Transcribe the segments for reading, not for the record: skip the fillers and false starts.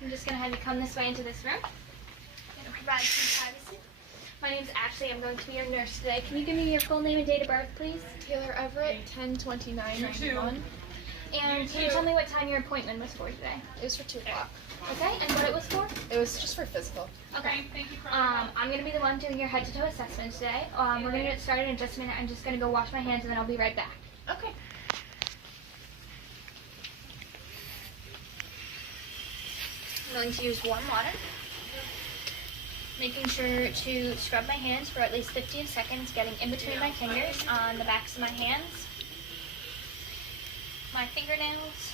I'm just going to have you come this way into this room. I'm going to provide some privacy. My name's Ashley. I'm going to be your nurse today. Can you give me your full name and date of birth, please? Taylor Everett, 10/29/91. And can you tell me what time your appointment was for today? It was for 2 o'clock. Okay, and what it was for? It was just for physical. Okay. I'm going to be the one doing your head-to-toe assessment today. We're going to get started in just a minute. I'm just going to go wash my hands and then I'll be right back. Okay. I'm going to use warm water. Making sure to scrub my hands for at least 15 seconds, getting in between my fingers on the backs of my hands, my fingernails,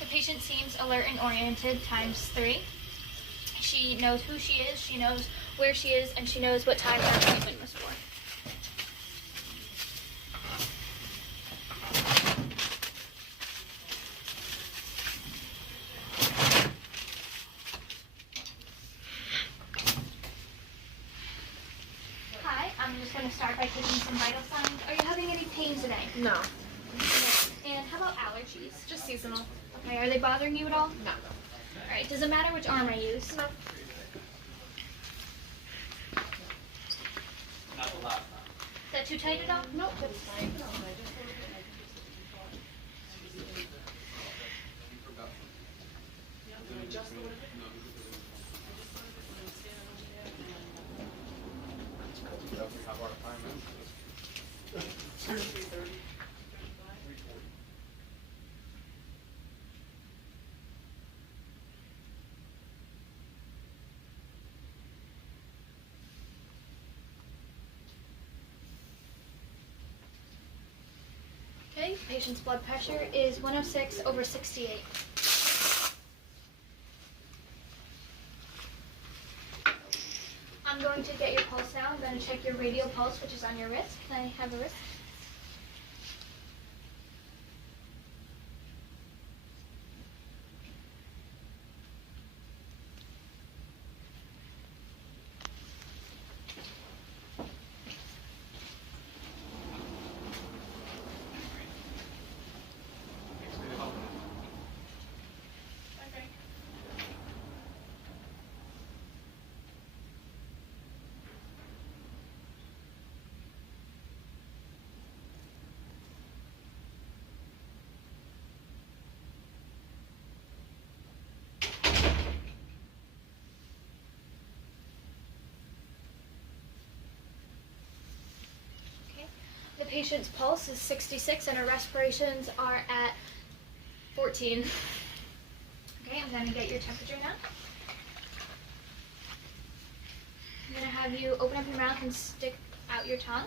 the patient seems alert and oriented ×3. She knows who she is, she knows where she is, and she knows what time her appointment was for. Hi, I'm just going to start by taking some vital signs. Are you having any pain today? No. And how about allergies? Just seasonal. Okay, are they bothering you at all? No. Alright, does it matter which arm I use? No. Is that too tight at all? Nope, that's fine. Okay, patient's blood pressure is 106/68. I'm going to get your pulse now. I'm going to check your radial pulse, which is on your wrist. Can I have a wrist? The patient's pulse is 66 and her respirations are at 14. Okay, I'm going to get your temperature now. I'm going to have you open up your mouth and stick out your tongue.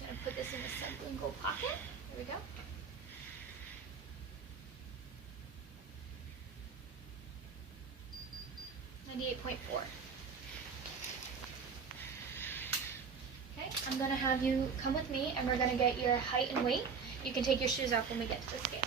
I'm going to put this in the sublingual pocket. There we go. .4. Okay, I'm going to have you come with me and we're going to get your height and weight. You can take your shoes off when we get to the scale.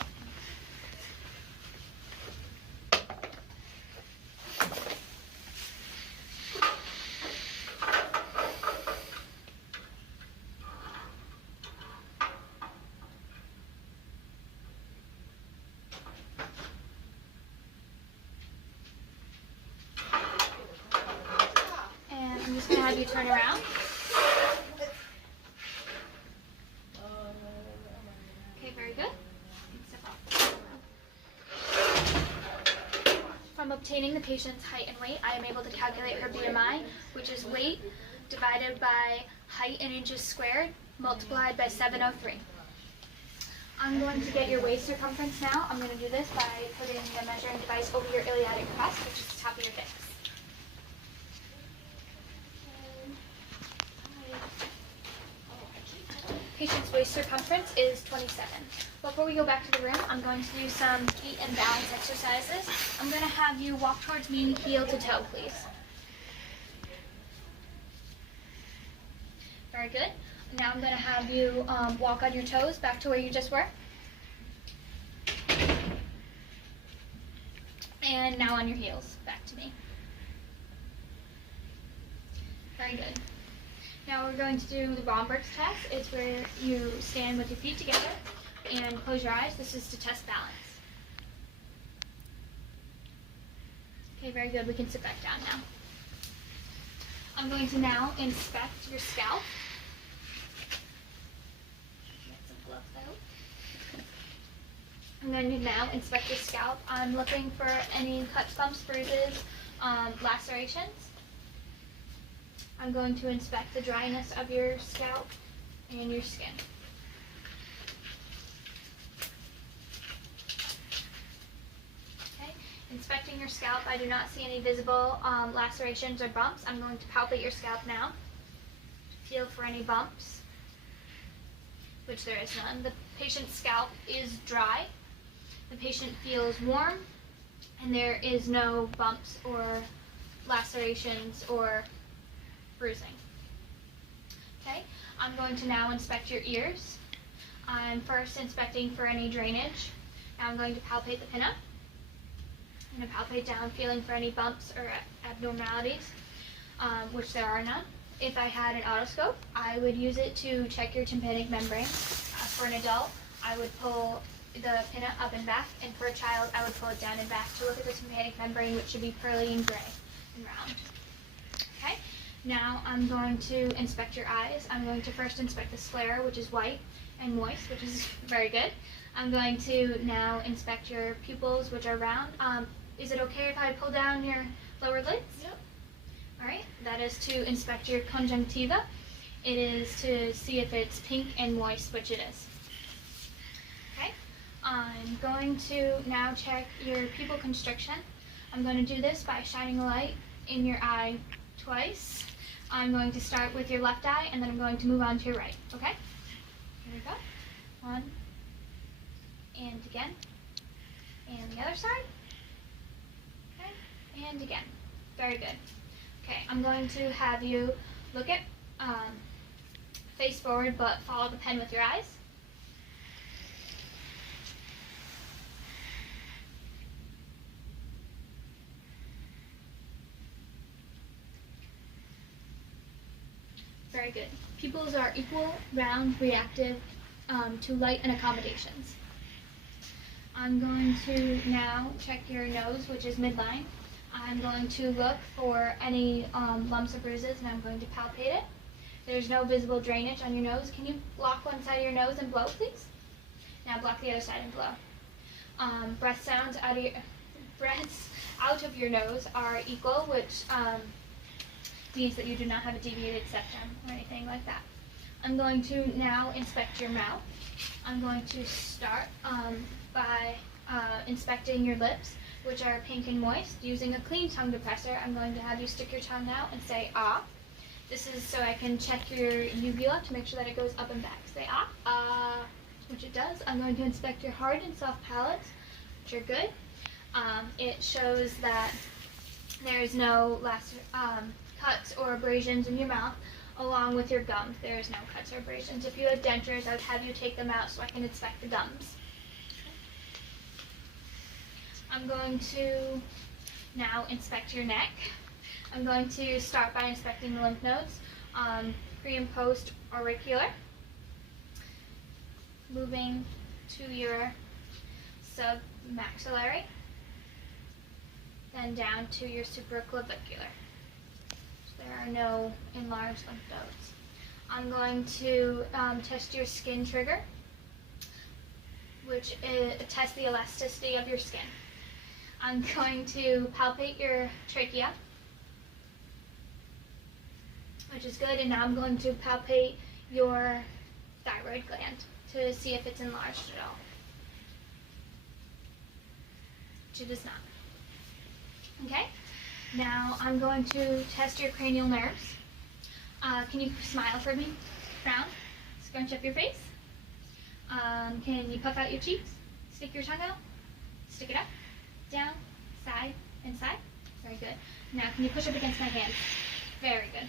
And I'm just going to have you turn around. Okay, very good. From obtaining the patient's height and weight, I am able to calculate her BMI, which is weight divided by height in inches squared multiplied by 703. I'm going to get your waist circumference now. I'm going to do this by putting the measuring device over your iliac crest, which is the top of your hips. Patient's waist circumference is 27. Before we go back to the room, I'm going to do some gait and balance exercises. I'm going to have you walk towards me heel to toe, please. Very good. Now I'm going to have you walk on your toes back to where you just were. And now on your heels, back to me. Very good. Now we're going to do the Romberg's test. It's where you stand with your feet together and close your eyes. This is to test balance. Okay, very good. We can sit back down now. I'm going to now inspect your scalp. Get some gloves out. I'm going to now inspect your scalp. I'm looking for any cuts, bumps, bruises, lacerations. I'm going to inspect the dryness of your scalp and your skin. Okay, inspecting your scalp, I do not see any visible lacerations or bumps. I'm going to palpate your scalp now. Feel for any bumps, which there is none. The patient's scalp is dry. The patient feels warm, and there is no bumps or lacerations or bruising. Okay, I'm going to now inspect your ears. I'm first inspecting for any drainage. Now I'm going to palpate the pinna. I'm going to palpate down, feeling for any bumps or abnormalities, which there are none. If I had an otoscope, I would use it to check your tympanic membrane. For an adult, I would pull the pinna up and back, and for a child, I would pull it down and back to look at the tympanic membrane, which should be pearly and gray and round. Okay. Now I'm going to inspect your eyes. I'm going to first inspect the sclera, which is white and moist, which is very good. I'm going to now inspect your pupils, which are round. Is it okay if I pull down your lower lids? Yep. All right, that is to inspect your conjunctiva. It is to see if it's pink and moist, which it is. Okay, I'm going to now check your pupil constriction. I'm going to do this by shining a light in your eye twice. I'm going to start with your left eye, and then I'm going to move on to your right, okay? Here we go. One, and again, and the other side, okay, and again. Very good. Okay, I'm going to have you look at face forward, but follow the pen with your eyes. Very good. Pupils are equal, round, reactive to light and accommodations. I'm going to now check your nose, which is midline. I'm going to look for any lumps or bruises, and I'm going to palpate it. There's no visible drainage on your nose. Can you block one side of your nose and blow, please? Now block the other side and blow. Breath sounds breaths out of your nose are equal, which means that you do not have a deviated septum or anything like that. I'm going to now inspect your mouth. I'm going to start by inspecting your lips, which are pink and moist. Using a clean tongue depressor, I'm going to have you stick your tongue out and say ah. This is so I can check your uvula to make sure that it goes up and back. Say ah, which it does. I'm going to inspect your hard and soft palates, which are good. It shows that there's no cuts or abrasions in your mouth, along with your gums. There's no cuts or abrasions. If you had dentures, I would have you take them out so I can inspect the gums. I'm going to now inspect your neck. I'm going to start by inspecting the lymph nodes, pre and post auricular, moving to your submaxillary, then down to your supraclavicular. There are no enlarged lymph nodes. I'm going to test your skin trigger, which tests the elasticity of your skin. I'm going to palpate your trachea, which is good, and now I'm going to palpate your thyroid gland to see if it's enlarged at all, which it is not. Okay, now I'm going to test your cranial nerves. Can you smile for me? Frown, scrunch up your face. Can you puff out your cheeks? Stick your tongue out, stick it up, down, side, and side. Very good. Now can you push up against my hands? Very good.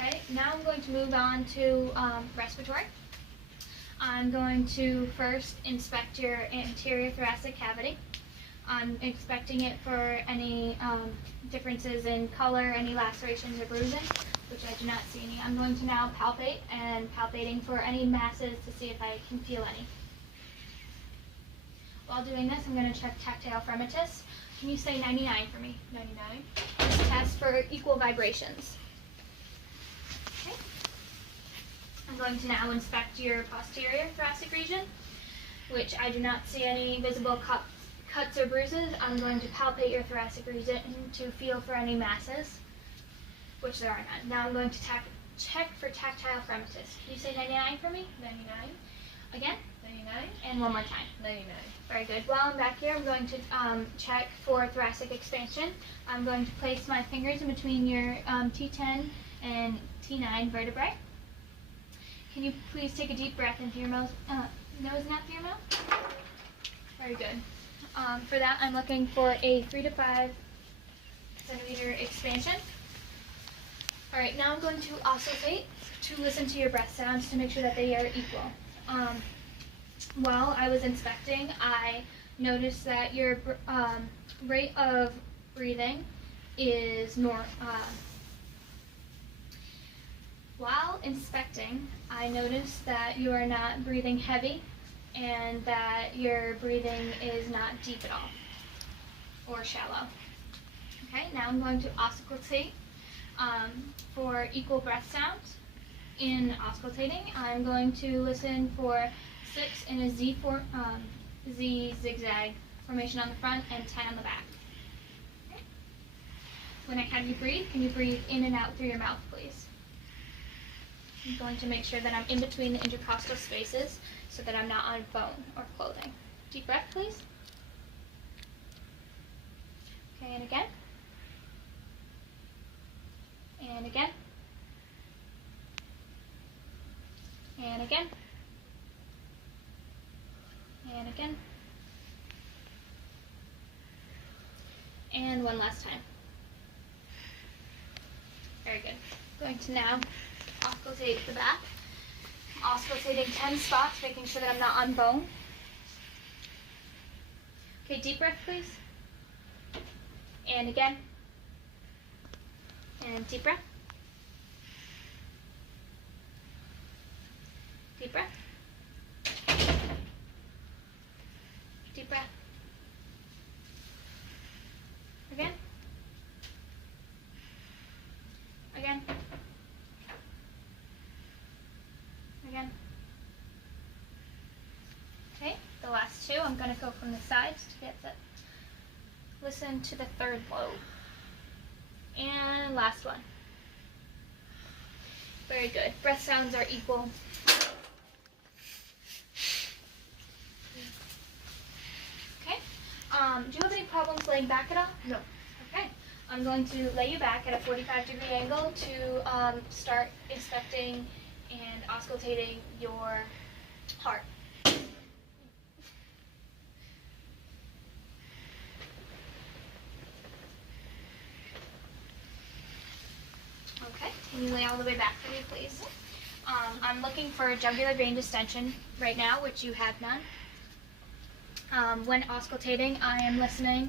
Okay, now I'm going to move on to respiratory. I'm going to first inspect your anterior thoracic cavity. I'm inspecting it for any differences in color, any lacerations or bruising. which I do not see any. I'm going to now palpate and palpating for any masses to see if I can feel any. While doing this, I'm going to check tactile fremitus. Can you say 99 for me? 99. This test for equal vibrations. Okay. I'm going to now inspect your posterior thoracic region, which I do not see any visible cuts or bruises. I'm going to palpate your thoracic region to feel for any masses, which there are none. Now I'm going to check for tactile fremitus. Can you say 99 for me? 99. Again? 99. And one more time. 99. Very good. While I'm back here, I'm going to check for thoracic expansion. I'm going to place my fingers in between your T10 and T9 vertebrae. Can you please take a deep breath into your nose and out through your mouth? Very good. For that, I'm looking for a 3 to 5 centimeter expansion. All right, now I'm going to oscillate to listen to your breath sounds to make sure that they are equal. While I was inspecting, I noticed that your rate of breathing is while inspecting, I noticed that you are not breathing heavy and that your breathing is not deep at all or shallow. Okay, now I'm going to auscultate for equal breath sounds. In auscultating, I'm going to listen for 6 in a Z zigzag formation on the front and 10 on the back. Okay. When I have you breathe, can you breathe in and out through your mouth, please? I'm going to make sure that I'm in between the intercostal spaces so that I'm not on bone or clothing. Deep breath, please. Okay, and again. And again. And again. And again. And one last time. Very good. Going to now auscultate the back. Auscultating 10 spots, making sure that I'm not on bone. Okay, deep breath, please. And again. And deep breath. Deep breath. Deep breath. Again. Again. Again. Okay, the last two, I'm going to go from the sides to get the, listen to the third lobe. And last one. Very good. Breath sounds are equal. Okay. Do you have any problems laying back at all? No. Okay. I'm going to lay you back at a 45-degree angle to start inspecting and auscultating your heart. Okay, can you lay all the way back for me, please? I'm looking for jugular vein distension right now, which you have none. When auscultating, I am listening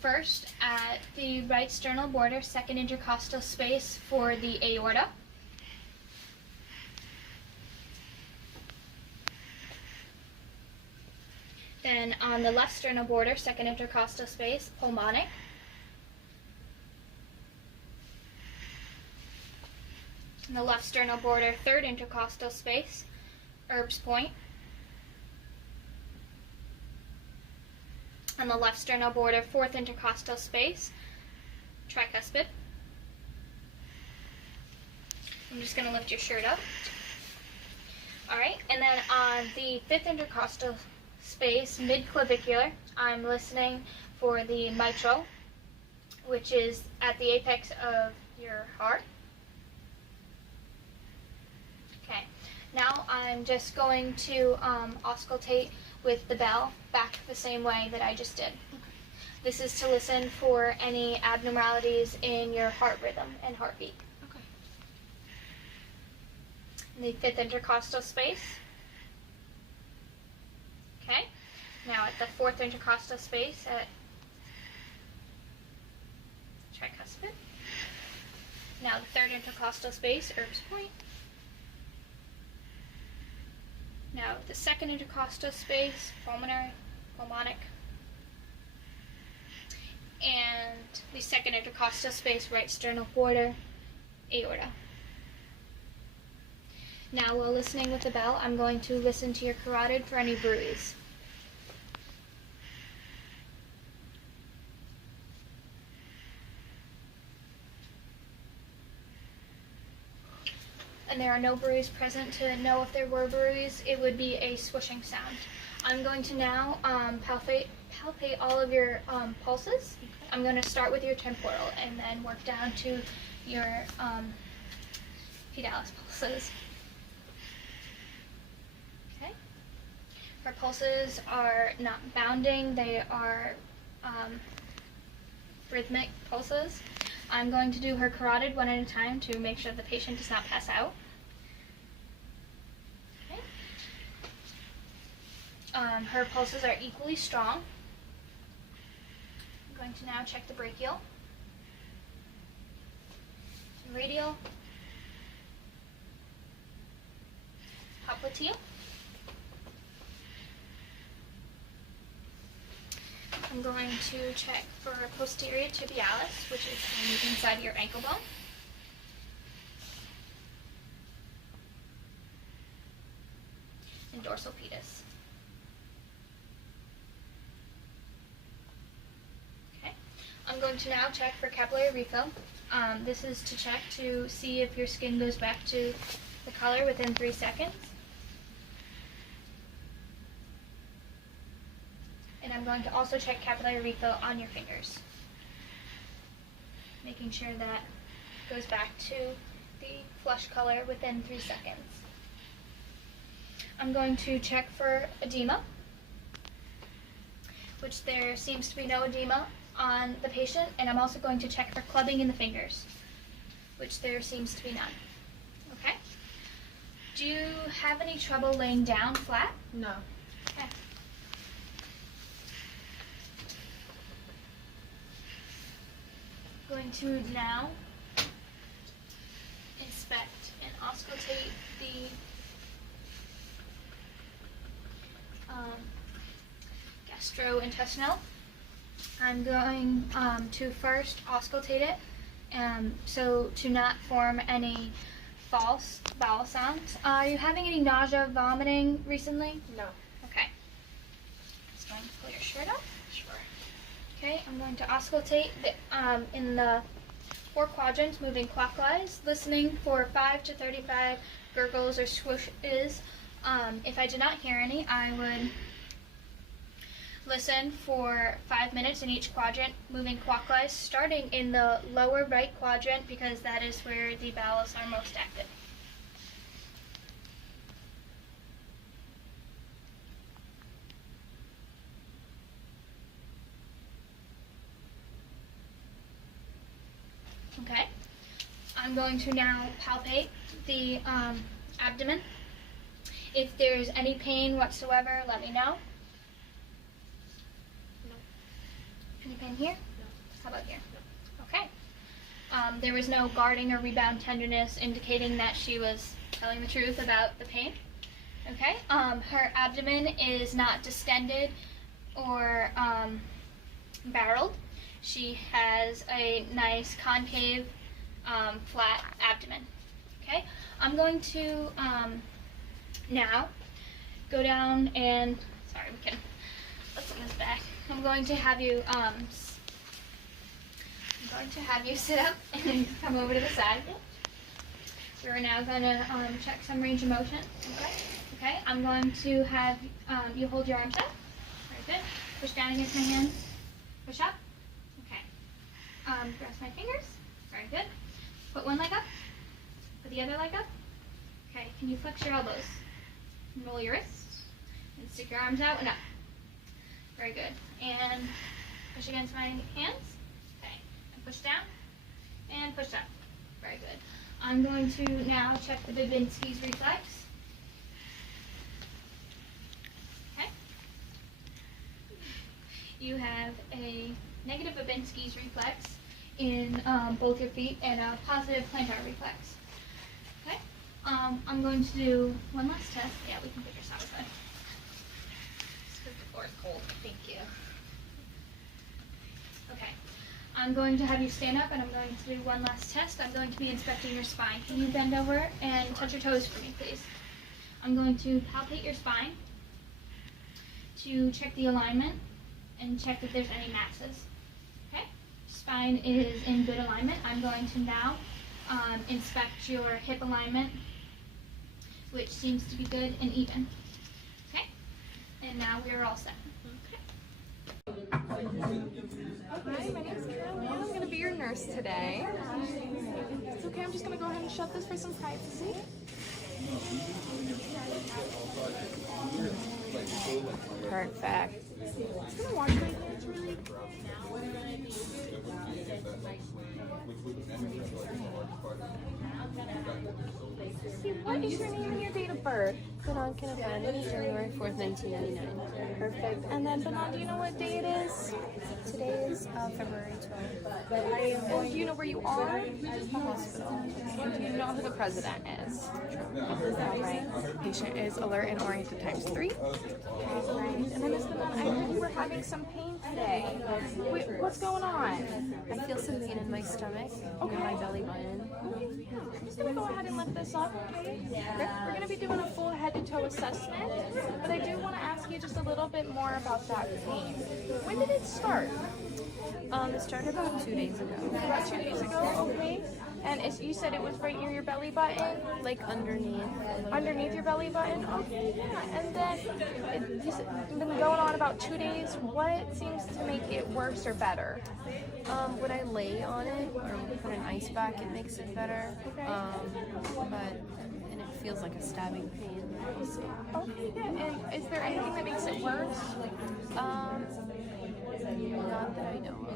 first at the right sternal border, second intercostal space for the aorta. Then on the left sternal border, second intercostal space, pulmonic. On the left sternal border, third intercostal space, Erb's point. On the left sternal border, fourth intercostal space, tricuspid. I'm just going to lift your shirt up. Alright, and then on the fifth intercostal space, mid-clavicular, I'm listening for the mitral, which is at the apex of your heart. Okay, now I'm just going to auscultate with the bell back the same way that I just did. Okay. This is to listen for any abnormalities in your heart rhythm and heartbeat. Okay. In the fifth intercostal space. Okay, now at the fourth intercostal space at tricuspid. Now the third intercostal space, Erb's point. Now the second intercostal space, pulmonary, pulmonic. And the second intercostal space, right sternal border, aorta. Now while listening with the bell, I'm going to listen to your carotid for any bruise. And there are no bruise present. To know if there were bruise, it would be a swishing sound. I'm going to now palpate all of your pulses. I'm going to start with your temporal and then work down to your pedalis pulses. Okay. Her pulses are not bounding, they are rhythmic pulses. I'm going to do her carotid one at a time to make sure the patient does not pass out. Okay. Her pulses are equally strong. I'm going to now check the brachial, radial, popliteal. I'm going to check for posterior tibialis, which is inside your ankle bone. And dorsal pedis. Okay. I'm going to now check for capillary refill. This is to check to see if your skin goes back to the color within 3 seconds. And I'm going to also check capillary refill on your fingers, making sure that goes back to the flush color within 3 seconds. I'm going to check for edema, which there seems to be no edema on the patient, and I'm also going to check for clubbing in the fingers, which there seems to be none. Okay? Do you have any trouble laying down flat? No. Okay. Going to now inspect and auscultate the gastrointestinal. I'm going to first auscultate it, so to not form any false bowel sounds. Are you having any nausea, vomiting recently? No. Okay. Just going to pull your shirt up. Sure. Okay, I'm going to auscultate in the 4 quadrants, moving clockwise, listening for 5 to 35 gurgles or swooshes. If I did not hear any, I would listen for 5 minutes in each quadrant, moving clockwise, starting in the lower right quadrant because that is where the bowels are most active. Okay, I'm going to now palpate the abdomen. If there's any pain whatsoever, let me know. No. Any pain here? No. How about here? No. Okay. There was no guarding or rebound tenderness indicating that she was telling the truth about the pain. Okay. Her abdomen is not distended or barreled. She has a nice concave, flat abdomen. Okay, I'm going to now go down and let's put this back. I'm going to have you sit up and come over to the side. We're now going to check some range of motion. Okay. I'm going to have you hold your arms up. Very good. Push down against my hands. Push up. Press my fingers. Very good. Put one leg up. Put the other leg up. Okay, can you flex your elbows? And roll your wrists. And stick your arms out and up. Very good. And push against my hands. Okay. And push down. And push up. Very good. I'm going to now check the Babinski's reflex. Okay. You have a negative Babinski's reflex. in both your feet and a positive plantar reflex. Okay? I'm going to do one last test. Yeah, we can pick your side aside. Just because the floor is cold. Thank you. Okay. I'm going to have you stand up and I'm going to do one last test. I'm going to be inspecting your spine. Can you bend over and touch your toes for me, please? I'm going to palpate your spine to check the alignment and check if there's any masses. Okay? Spine is in good alignment. I'm going to now inspect your hip alignment, which seems to be good and even. Okay? And now we're all set. Hi, my name's Caroline. I'm going to be your nurse today. It's okay, I'm just going to go ahead and shut this for some privacy. Perfect. Just going to wash my hands really quick. What is your name and your date of birth? Banan Kinabani, January 4th, 1999. Perfect. And then, Banan, do you know what day it is? Today is February 12th. And do you know where you are? The hospital. And do you know who the president is? All right. Patient is alert and oriented times 3. Right. And then, Ms. Banan, I heard you were having some pain today. Wait, what's going on? I feel some pain in my stomach, Okay. in my belly button. I'm just going to go ahead and lift this up, okay? We're going to be doing a full head to toe assessment, but I do want to ask you just a little bit more about that pain. When did it start? It started about 2 days ago, About 2 days ago, okay? And you said it was right near your belly button? like underneath. Underneath your belly button? Okay, yeah. And then it's been going on about 2 days. What seems to make it worse or better? When I lay on it or put an ice back, it makes it better. And it feels like a stabbing pain. Okay, yeah. And is there anything that makes it worse? Not that I know of.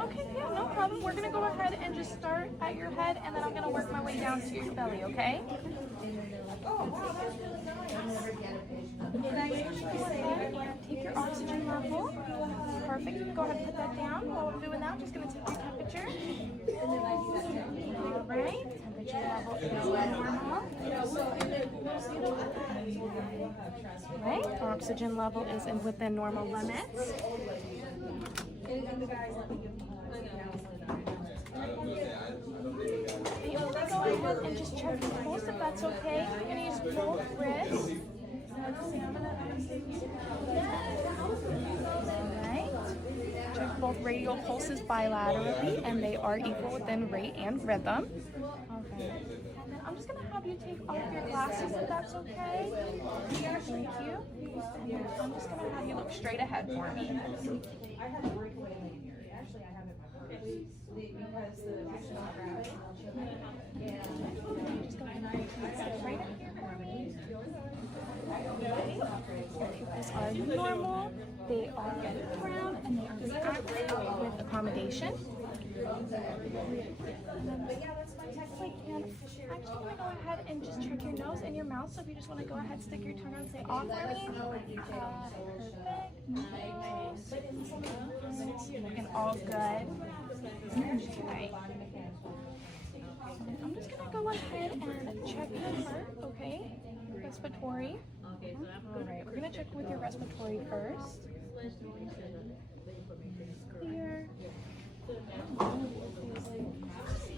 Okay, yeah, no problem. We're gonna go ahead and just start at your head, and then I'm gonna work my way down to your belly, okay? Take your oxygen level. Perfect. Go ahead and put that down. While I'm doing that, I'm just gonna take your temperature. All right. Temperature level is normal. Right. Oxygen level is within normal limits. Okay, I'm gonna go ahead and just check the pulse if that's okay. I'm gonna use both wrists. Alright. Check both radial pulses bilaterally, and they are equal within rate and rhythm. Okay. And then I'm just gonna have you take off your glasses if that's okay. Thank you. And I'm just gonna have you look straight ahead for me. Your pupils are normal, they are round, and they are reactive with accommodation. I'm just going to go ahead and just check your nose and your mouth. So if you just want to go ahead, stick your tongue out and say off for me. Perfect. Looking all good. Okay. I'm just going to go ahead and check your heart, okay? Respiratory. Alright, we're going to check with your respiratory first. Clear.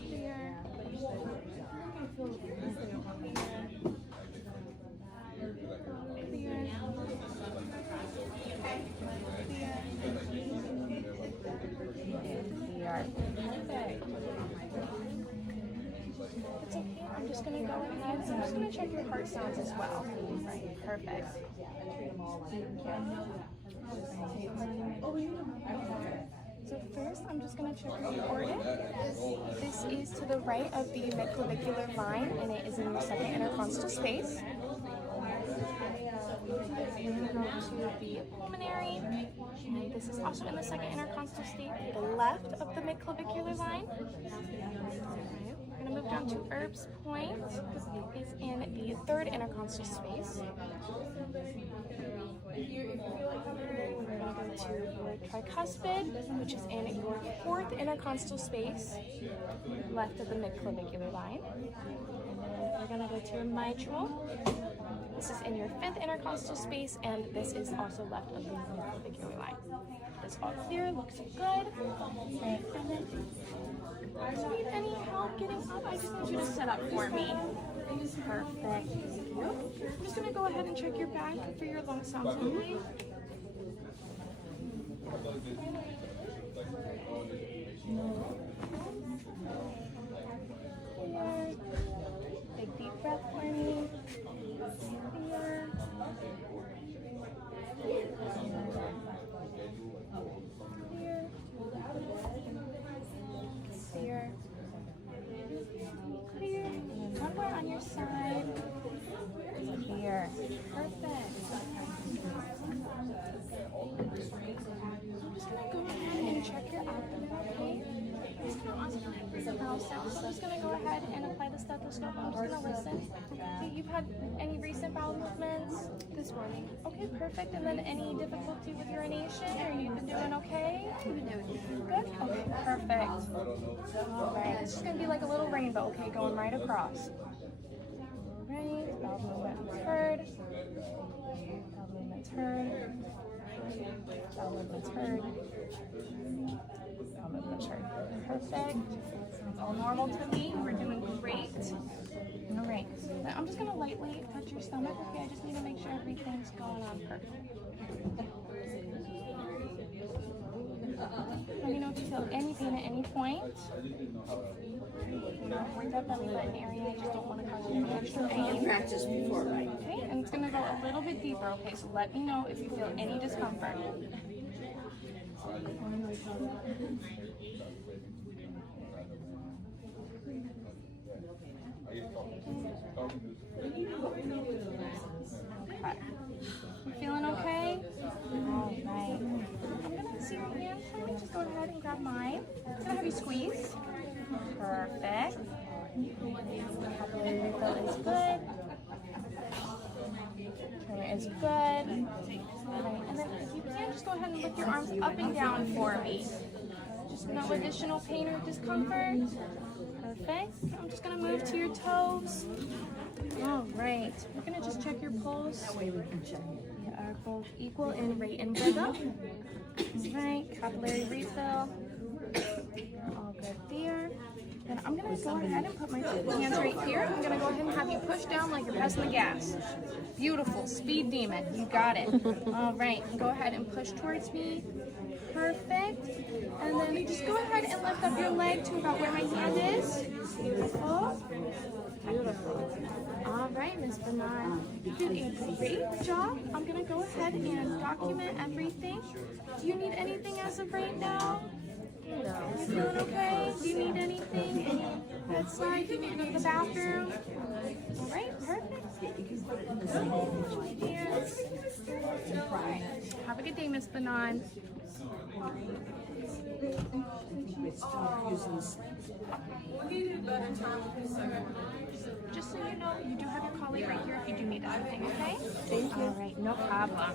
Clear. It's okay. I'm just gonna go ahead. I'm just gonna check your heart sounds as well. Right. Perfect. So first, I'm just going to check your aortic. This is to the right of the midclavicular line, and it is in your second intercostal space. We're going to go to the pulmonary, and this is also in the second intercostal state, to the left of the midclavicular line. We're going to move down to Erb's point. This is in the third intercostal space. gonna go to your tricuspid, which is in your 4th intercostal space, left of the midclavicular line. And then we're gonna go to your mitral. This is in your 5th intercostal space, and this is also left of the midclavicular line. This all clear, looks good. Okay, and then do you need any help getting up? I just need you to sit up for me. Perfect. Thank you. I'm just gonna go ahead and check your back for your lung sounds, okay? Here. Big deep breath for me. Here. Here. Clear. Clear. And one more on your side. Clear. Perfect. I'm just going to go ahead and check your abdomen, okay? I'm just going to ask you for your bowel sounds. So I'm just going to go ahead and apply the stethoscope. I'm just going to listen. Okay, you've had any recent bowel movements? This morning. Okay, perfect. And then any difficulty with urination? Or you've been doing okay? You've been doing good? Okay, perfect. All right, it's just going to be like a little rainbow, okay, going right across. All right, bowel movement heard. Bowel movement's heard. Bowel movement's heard. Bowel movement's heard. Perfect. It's all normal to me. We're doing great. All right. Now I'm just going to lightly touch your stomach. Okay, I just need to make sure everything's going on perfect. Let me know if you feel any pain at any point. Right that belly button area. I just don't want to cause you any extra pain. Practice before, right? Okay, and it's going to go a little bit deeper. Okay, so let me know if you feel any discomfort. Okay. You feeling okay? All right. I'm gonna see your hand for me. Just go ahead and grab mine. I'm gonna have you squeeze. Perfect. Capillary refill is good. Turner is good. All right. And then if you can, just go ahead and lift your arms up and down for me. Just no additional pain or discomfort. Perfect. I'm just gonna move to your toes. All right. We're gonna just check your pulse. That way we can check. They are both equal in rate and rhythm. All right. Capillary refill. All good there. Then I'm gonna go ahead and put my hands right here. I'm gonna go ahead and have you push down like you're pressing the gas. Beautiful. Speed demon. You got it. All right. Go ahead and push towards me. Perfect. And then just go ahead and lift up your leg to about where my hand is. Beautiful. Beautiful. All right, Ms. Bernard. You did a great job. I'm going to go ahead and document everything. Do you need anything as of right now? No. You feeling okay? Do you need anything? Any bedside? Do you need to go to the bathroom? All right, perfect. All right. Have a good day, Ms. Bernard. Just so you know, you do have your colleague right here if you do need anything, okay? Thank you. All right, no problem.